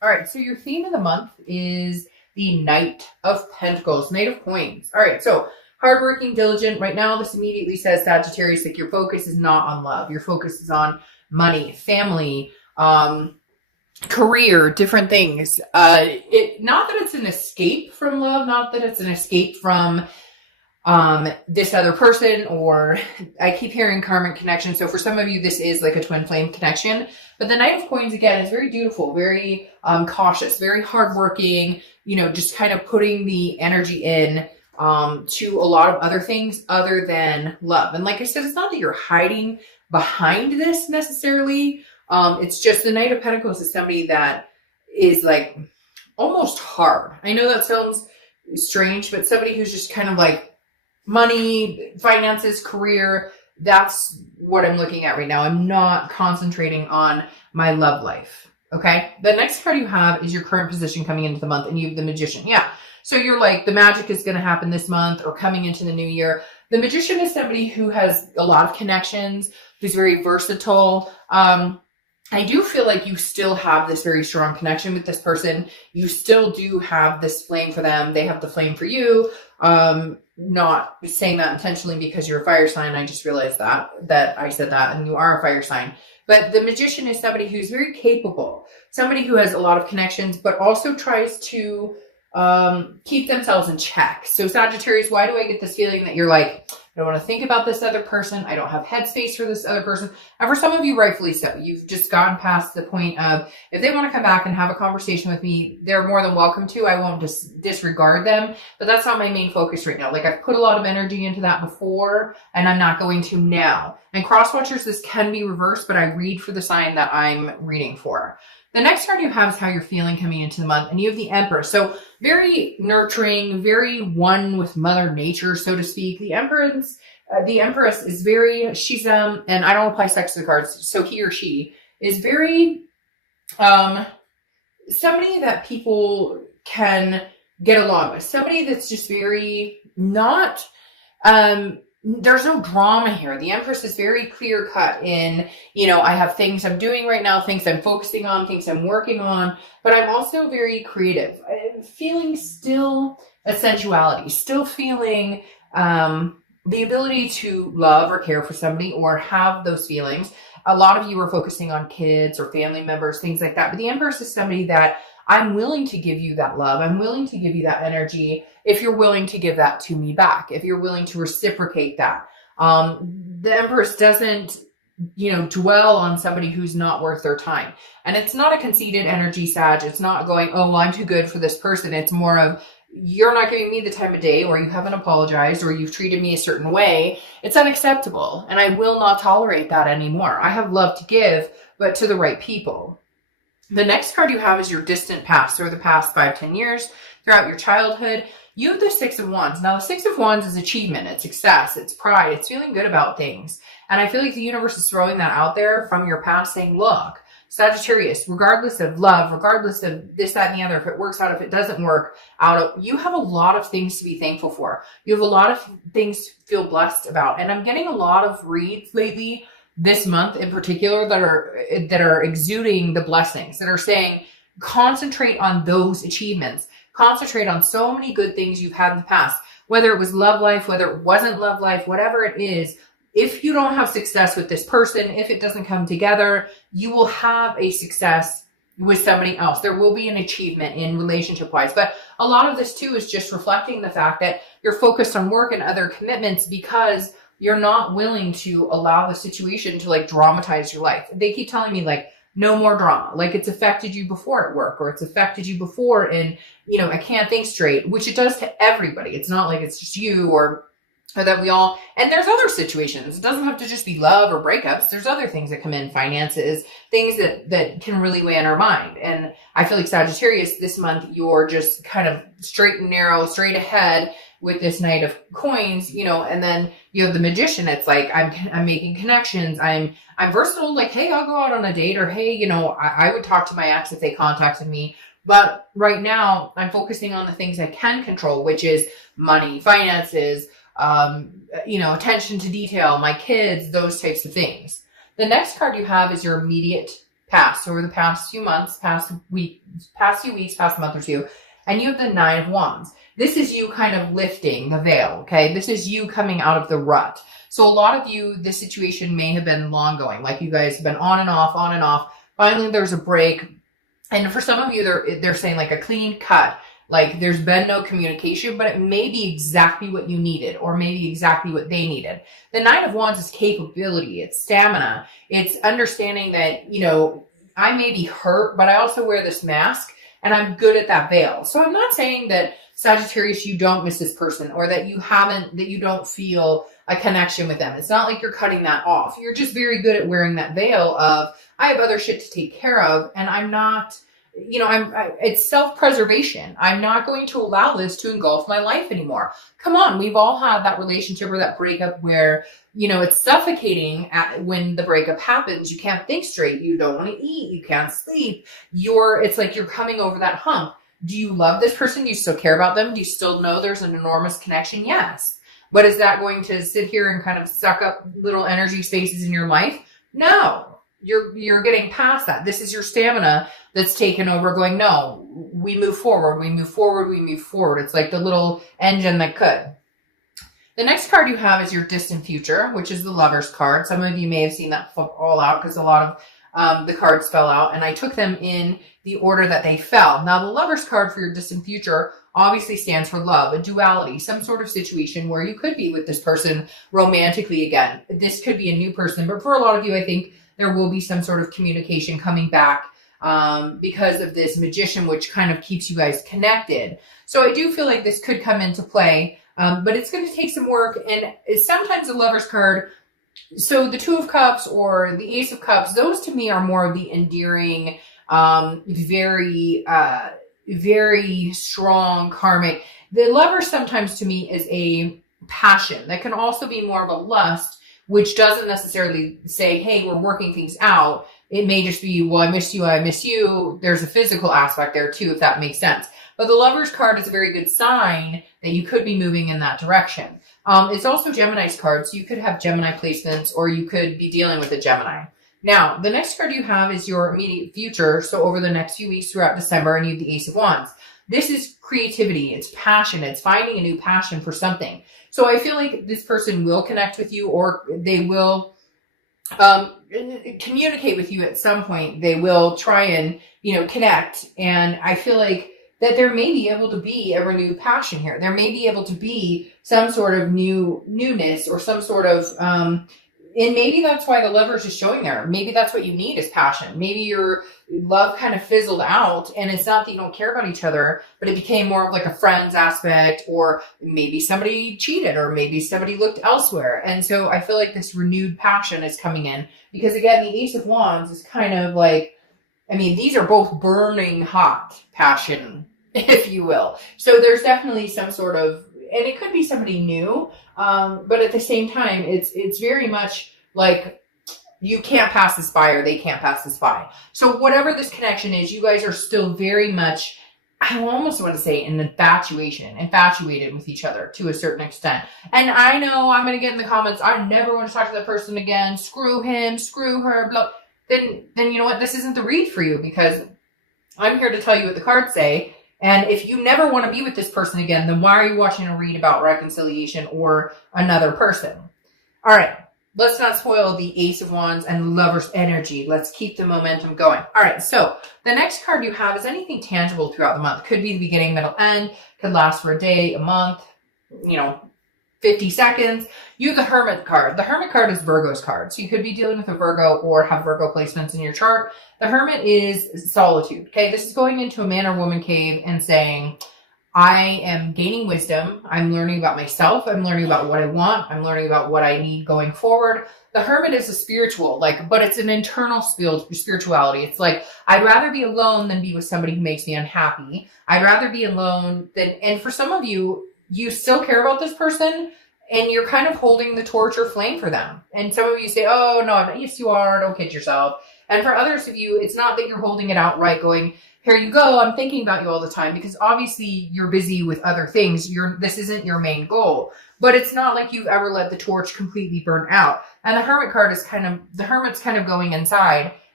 All right, so your theme of the month is the Knight of Pentacles, Knight of Coins. All right, so hardworking, diligent. Right now, this immediately says, Sagittarius, like your focus is not on love. Your focus is on money, family, career, different things. Not that it's an escape from love, not that it's an escape from this other person, or I keep hearing karmic connection. So for some of you, this is like a twin flame connection. But the Knight of Coins, again, is very dutiful, very cautious, very hardworking, just kind of putting the energy in to a lot of other things other than love. And like I said, it's not that you're hiding behind this necessarily. It's just the Knight of Pentacles is somebody that is like almost hard. I know that sounds strange, but somebody who's just kind of like money, finances, career. That's what I'm looking at right now. I'm not concentrating on my love life. Okay. The next card you have is your current position coming into the month, and you have the Magician. Yeah. So you're like, the magic is going to happen this month or coming into the new year. The Magician is somebody who has a lot of connections, who's very versatile. I do feel like you still have this very strong connection with this person. You still do have this flame for them. They have the flame for you. Not saying that intentionally because you're a fire sign. I just realized that I said that, and you are a fire sign. But the Magician is somebody who's very capable, somebody who has a lot of connections, but also tries to keep themselves in check. So Sagittarius, why do I get this feeling that you're like, I don't want to think about this other person. I don't have headspace for this other person. And for some of you, rightfully so. You've just gone past the point of, if they want to come back and have a conversation with me, they're more than welcome to. I won't disregard them, but that's not my main focus right now. Like, I've put a lot of energy into that before, and I'm not going to now. And cross watchers, this can be reversed, but I read for the sign that I'm reading for. The next card you have is how you're feeling coming into the month, and you have the Emperor. So very nurturing, very one with Mother Nature, so to speak. The Empress is very, she's, and I don't apply sex to the cards, so he or she is very, somebody that people can get along with. Somebody that's just very not, there's no drama here. The Empress is very clear cut in, I have things I'm doing right now, things I'm focusing on, things I'm working on, but I'm also very creative. I'm feeling still a sensuality, still feeling the ability to love or care for somebody or have those feelings. A lot of you are focusing on kids or family members, things like that. But the Empress is somebody that I'm willing to give you that love. I'm willing to give you that energy if you're willing to give that to me back, if you're willing to reciprocate that. The Empress doesn't, dwell on somebody who's not worth their time. And it's not a conceited energy, Sag. It's not going, oh, well, I'm too good for this person. It's more of, you're not giving me the time of day, or you haven't apologized, or you've treated me a certain way. It's unacceptable. And I will not tolerate that anymore. I have love to give, but to the right people. The next card you have is your distant past, or the past 5-10 years throughout your childhood. You have the Six of Wands. Now, the Six of Wands is achievement, it's success, it's pride, it's feeling good about things. And I feel like the universe is throwing that out there from your past, saying, look, Sagittarius, regardless of love, regardless of this, that, and the other, if it works out, if it doesn't work out, you have a lot of things to be thankful for. You have a lot of things to feel blessed about. And I'm getting a lot of reads lately, this month in particular, that are exuding the blessings, that are saying, concentrate on those achievements. Concentrate on so many good things you've had in the past, whether it was love life, whether it wasn't love life, whatever it is. If you don't have success with this person, if it doesn't come together, you will have a success with somebody else. There will be an achievement in relationship wise. But a lot of this too is just reflecting the fact that you're focused on work and other commitments because you're not willing to allow the situation to like dramatize your life. They keep telling me like, no more drama. Like, it's affected you before at work, or it's affected you before in, I can't think straight, which it does to everybody. It's not like it's just you or that we all, and there's other situations. It doesn't have to just be love or breakups. There's other things that come in, finances, things that can really weigh on our mind. And I feel like Sagittarius, this month, you're just kind of straight and narrow, straight ahead with this Knight of Coins, and then you have the Magician. It's like, I'm making connections. I'm versatile. Like, hey, I'll go out on a date, or hey, I would talk to my ex if they contacted me. But right now I'm focusing on the things I can control, which is money, finances, attention to detail, my kids, those types of things. The next card you have is your immediate passed over the past few months, past few weeks, past month or two, and you have the Nine of Wands. This is you kind of lifting the veil, okay? This is you coming out of the rut. So a lot of you, this situation may have been long going, like you guys have been on and off, on and off. Finally, there's a break. And for some of you, they're saying like a clean cut. Like there's been no communication, but it may be exactly what you needed or maybe exactly what they needed. The Nine of Wands is capability. It's stamina. It's understanding that, you know, I may be hurt, but I also wear this mask and I'm good at that veil. So I'm not saying that Sagittarius, you don't miss this person or that you don't feel a connection with them. It's not like you're cutting that off. You're just very good at wearing that veil of, I have other shit to take care of and I'm not, you know, it's self-preservation. I'm not going to allow this to engulf my life anymore. Come on. We've all had that relationship or that breakup where, you know, it's suffocating when the breakup happens. You can't think straight. You don't want to eat. You can't sleep. It's like you're coming over that hump. Do you love this person? Do you still care about them? Do you still know there's an enormous connection? Yes. But is that going to sit here and kind of suck up little energy spaces in your life? No. You're getting past that. This is your stamina that's taken over going, no, we move forward, we move forward, we move forward. It's like the little engine that could. The next card you have is your distant future, which is the Lover's card. Some of you may have seen that all out because a lot of the cards fell out, and I took them in the order that they fell. Now, the Lover's card for your distant future obviously stands for love, a duality, some sort of situation where you could be with this person romantically again. This could be a new person, but for a lot of you, I think there will be some sort of communication coming back because of this Magician, which kind of keeps you guys connected. So I do feel like this could come into play, but it's going to take some work. And sometimes the Lover's card, so the Two of Cups or the Ace of Cups, those to me are more of the endearing, very, very strong karmic. The Lover sometimes to me is a passion that can also be more of a lust, which doesn't necessarily say, hey, we're working things out. It may just be, well, I miss you, I miss you. There's a physical aspect there too, if that makes sense. But the Lover's card is a very good sign that you could be moving in that direction. It's also Gemini's card, so you could have Gemini placements or you could be dealing with a Gemini. Now, the next card you have is your immediate future. So over the next few weeks throughout December, and you have the Ace of Wands. This is creativity. It's passion. It's finding a new passion for something. So I feel like this person will connect with you, or they will communicate with you at some point. They will try and, you know, connect. And I feel like that there may be able to be a renewed passion here. There may be able to be some sort of newness or some sort of, and maybe that's why the Lover's is showing there. Maybe that's what you need is passion. Maybe your love kind of fizzled out and it's not that you don't care about each other, but it became more of like a friends aspect, or maybe somebody cheated, or maybe somebody looked elsewhere. And so I feel like this renewed passion is coming in because again, the Ace of Wands is kind of like, I mean, these are both burning hot passion, if you will. So there's definitely some sort of, and it could be somebody new, but at the same time, it's very much like you can't pass this by or they can't pass this by. So whatever this connection is, you guys are still very much, I almost want to say infatuated with each other to a certain extent. And I know I'm going to get in the comments, I never want to talk to that person again, screw him, screw her, blah. Then you know what, this isn't the read for you, because I'm here to tell you what the cards say. And if you never want to be with this person again, then why are you watching a read about reconciliation or another person? All right, let's not spoil the Ace of Wands and Lover's energy. Let's keep the momentum going. All right, so the next card you have is anything tangible throughout the month. Could be the beginning, middle, end. Could last for a day, a month, 50 seconds. You have the Hermit card. The Hermit card is Virgo's card. So you could be dealing with a Virgo or have Virgo placements in your chart. The Hermit is solitude. Okay, this is going into a man or woman cave and saying, I am gaining wisdom. I'm learning about myself. I'm learning about what I want. I'm learning about what I need going forward. The Hermit is a spiritual, but it's an internal spirituality. It's like, I'd rather be alone than be with somebody who makes me unhappy. I'd rather be alone than, and for some of you, you still care about this person and you're kind of holding the torch or flame for them. And some of you say, oh, no, I'm not. Yes, you are. Don't kid yourself. And for others of you, it's not that you're holding it outright going, here you go, I'm thinking about you all the time, because obviously you're busy with other things. This isn't your main goal. But it's not like you've ever let the torch completely burn out. And the Hermit card is the Hermit's kind of going inside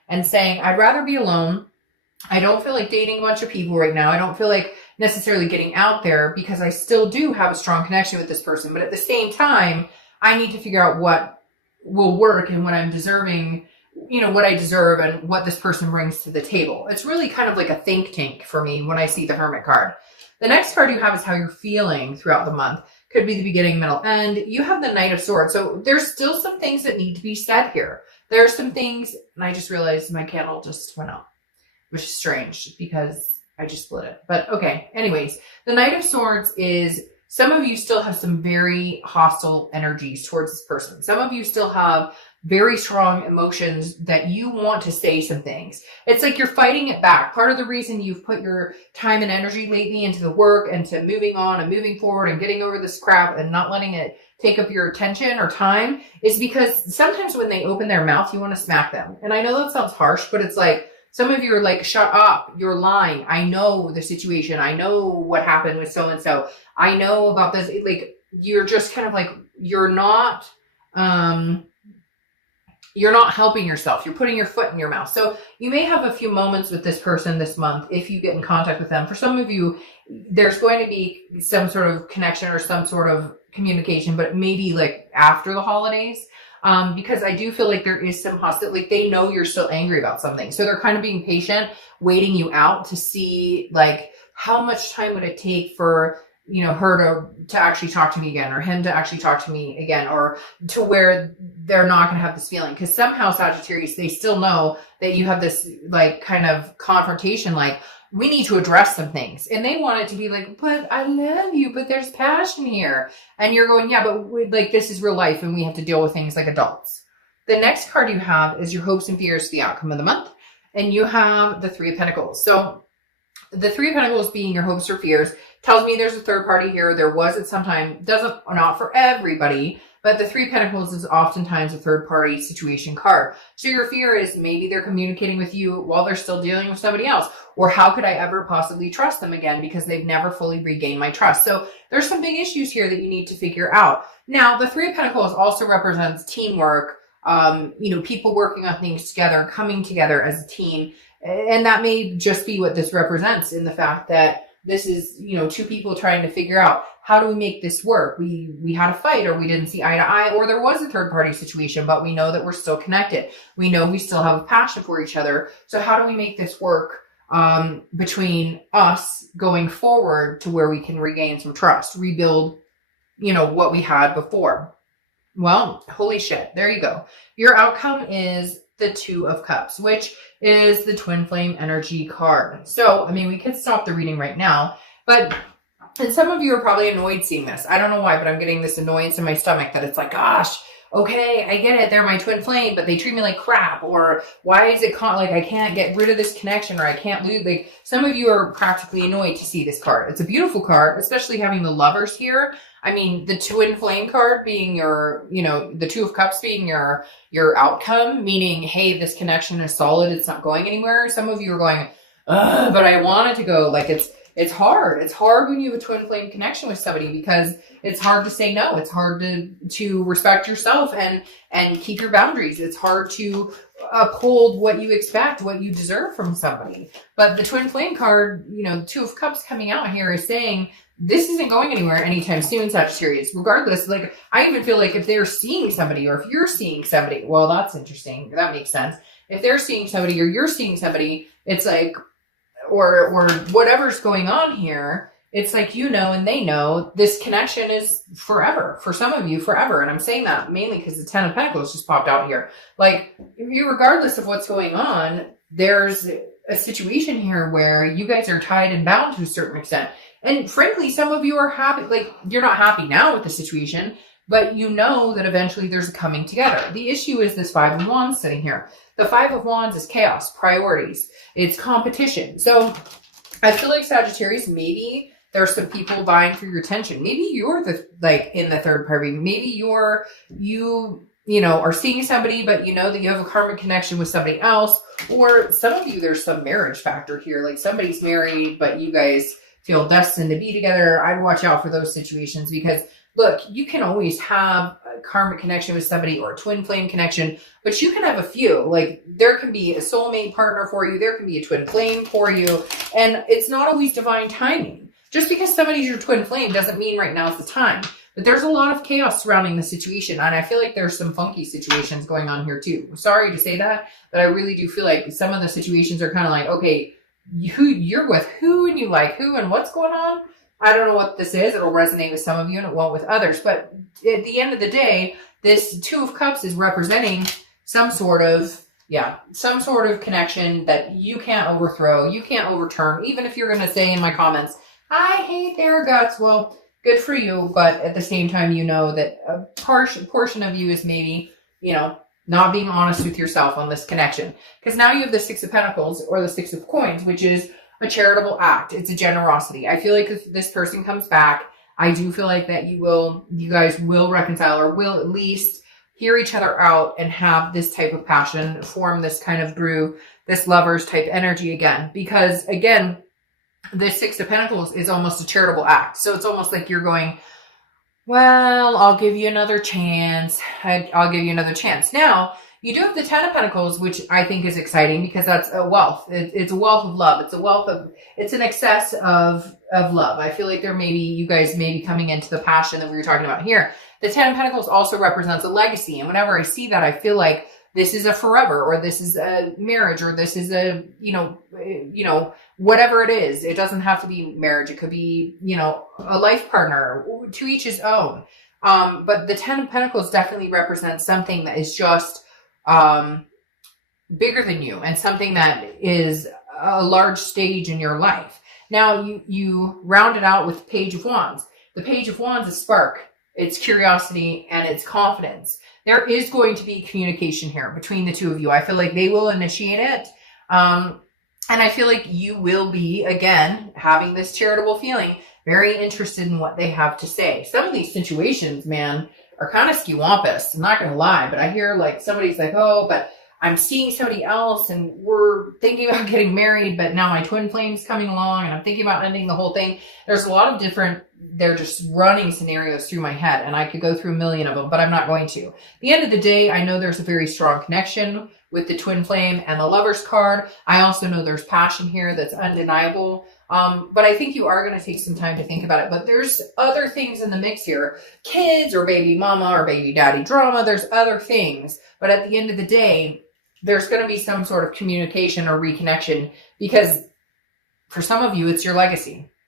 and saying, I'd rather be alone. I don't feel like dating a bunch of people right now. I don't feel like necessarily getting out there because I still do have a strong connection with this person. But at the same time, I need to figure out what will work and what I'm deserving, what I deserve and what this person brings to the table. It's really kind of like a think tank for me when I see the Hermit card. The next card you have is how you're feeling throughout the month. Could be the beginning, middle, end. You have the Knight of Swords. So there's still some things that need to be said here. There are some things, and I just realized my candle just went out, which is strange because I just split it. But okay, anyways, the Knight of Swords is some of you still have some very hostile energies towards this person. Some of you still have very strong emotions that you want to say some things. It's like you're fighting it back. Part of the reason you've put your time and energy lately into the work and to moving on and moving forward and getting over this crap and not letting it take up your attention or time is because sometimes when they open their mouth, you want to smack them. And I know that sounds harsh, but it's like, some of you are like, shut up, you're lying. I know the situation. I know what happened with so-and-so. I know about this. Like, you're just kind of like, you're not helping yourself. You're putting your foot in your mouth. So you may have a few moments with this person this month if you get in contact with them. For some of you, there's going to be some sort of connection or some sort of communication, but maybe like after the holidays. Because I do feel like there is some hostility, like they know you're still angry about something. So they're kind of being patient, waiting you out to see like how much time would it take for, her to actually talk to me again or him to actually talk to me again, or to where they're not going to have this feeling. Because somehow Sagittarius, they still know that you have this like kind of confrontation, like, we need to address some things. And they want it to be like, but I love you, but there's passion here. And you're going, yeah, but this is real life and we have to deal with things like adults. The next card you have is your hopes and fears for the outcome of the month. And you have the Three of Pentacles. So the Three of Pentacles being your hopes or fears tells me there's a third party here. There was at some time, not for everybody, but the Three of Pentacles is oftentimes a third party situation card. So your fear is maybe they're communicating with you while they're still dealing with somebody else. Or how could I ever possibly trust them again because they've never fully regained my trust? So there's some big issues here that you need to figure out. Now, the Three of Pentacles also represents teamwork, people working on things together, coming together as a team. And that may just be what this represents in the fact that this is, two people trying to figure out how do we make this work? We had a fight or we didn't see eye to eye or there was a third party situation, but we know that we're still connected. We know we still have a passion for each other. So how do we make this work between us going forward to where we can regain some trust, rebuild, what we had before? Well, holy shit. There you go. Your outcome is the Two of Cups, which is the twin flame energy card. So, we could stop the reading right now, and some of you are probably annoyed seeing this. I don't know why, but I'm getting this annoyance in my stomach that it's like, gosh, okay, I get it. They're my twin flame, but they treat me like crap. Or why is it like I can't get rid of this connection or I can't lose? Like some of you are practically annoyed to see this card. It's a beautiful card, especially having the Lovers here. The twin flame card being your, the Two of Cups being your outcome, meaning, hey, this connection is solid. It's not going anywhere. Some of you are going, but I want it to go. Like it's hard. It's hard when you have a twin flame connection with somebody because it's hard to say no. It's hard to respect yourself and keep your boundaries. It's hard to uphold what you expect, what you deserve from somebody. But the twin flame card, Two of Cups coming out here is saying, this isn't going anywhere anytime soon, Sagittarius. Regardless, like I even feel like if they're seeing somebody or if you're seeing somebody, well, that's interesting. That makes sense. If they're seeing somebody or you're seeing somebody, it's like, or whatever's going on here, it's like, and they know this connection is forever. For some of you, forever. And I'm saying that mainly because the Ten of Pentacles just popped out here. Like, regardless of what's going on, there's a situation here where you guys are tied and bound to a certain extent. And frankly, some of you are happy, like you're not happy now with the situation, but you know that eventually there's a coming together. The issue is this Five of Wands sitting here. The Five of Wands is chaos, priorities, it's competition. So I feel like Sagittarius, maybe there's some people vying for your attention. Maybe you're in the third party. Maybe you are seeing somebody, but you know that you have a karmic connection with somebody else. Or some of you, there's some marriage factor here. Like somebody's married, but you guys feel destined to be together. I'd watch out for those situations because look, you can always have karmic connection with somebody or a twin flame connection, but you can have a few. Like there can be a soulmate partner for you. There can be a twin flame for you. And it's not always divine timing. Just because somebody's your twin flame doesn't mean right now is the time. But there's a lot of chaos surrounding the situation. And I feel like there's some funky situations going on here too. Sorry to say that, but I really do feel like some of the situations are kind of like, okay, you're with who and you like who and what's going on. I don't know what this is. It'll resonate with some of you and it won't with others. But at the end of the day, this Two of Cups is representing some sort of connection that you can't overthrow. You can't overturn. Even if you're going to say in my comments, I hate their guts. Well, good for you. But at the same time, you know that a portion of you is maybe, not being honest with yourself on this connection. Because now you have the Six of Pentacles or the Six of Coins, which is a charitable act. It's a generosity. I feel like if this person comes back, I do feel like that you guys will reconcile or will at least hear each other out and have this type of passion, form this kind of brew, this lovers type energy again. Because again, this Six of Pentacles is almost a charitable act. So it's almost like you're going, well, I'll give you another chance. I'll give you another chance. Now, you do have the Ten of Pentacles, which I think is exciting because that's a wealth. It's a wealth of love. It's an excess of love. I feel like you guys may be coming into the passion that we were talking about here. The Ten of Pentacles also represents a legacy. And whenever I see that, I feel like this is a forever, or this is a marriage, or this is a, whatever it is. It doesn't have to be marriage. It could be, a life partner, to each his own. But the Ten of Pentacles definitely represents something that is just bigger than you and something that is a large stage in your life. Now you round it out with Page of Wands. The Page of Wands is spark. It's curiosity and it's confidence. There is going to be communication here between the two of you. I feel like they will initiate it. And I feel like you will be, again, having this charitable feeling, very interested in what they have to say. Some of these situations, man, are kind of skewampus. I'm not going to lie, but I hear like somebody's like, oh, but I'm seeing somebody else and we're thinking about getting married, but now my twin flame's coming along and I'm thinking about ending the whole thing. There's a lot of different, they're just running scenarios through my head and I could go through a million of them, but I'm not going to. At the end of the day, I know there's a very strong connection with the twin flame and the Lover's card. I also know there's passion here that's undeniable. But I think you are going to take some time to think about it. But there's other things in the mix here. Kids or baby mama or baby daddy drama. There's other things. But at the end of the day, there's going to be some sort of communication or reconnection because for some of you, it's your legacy.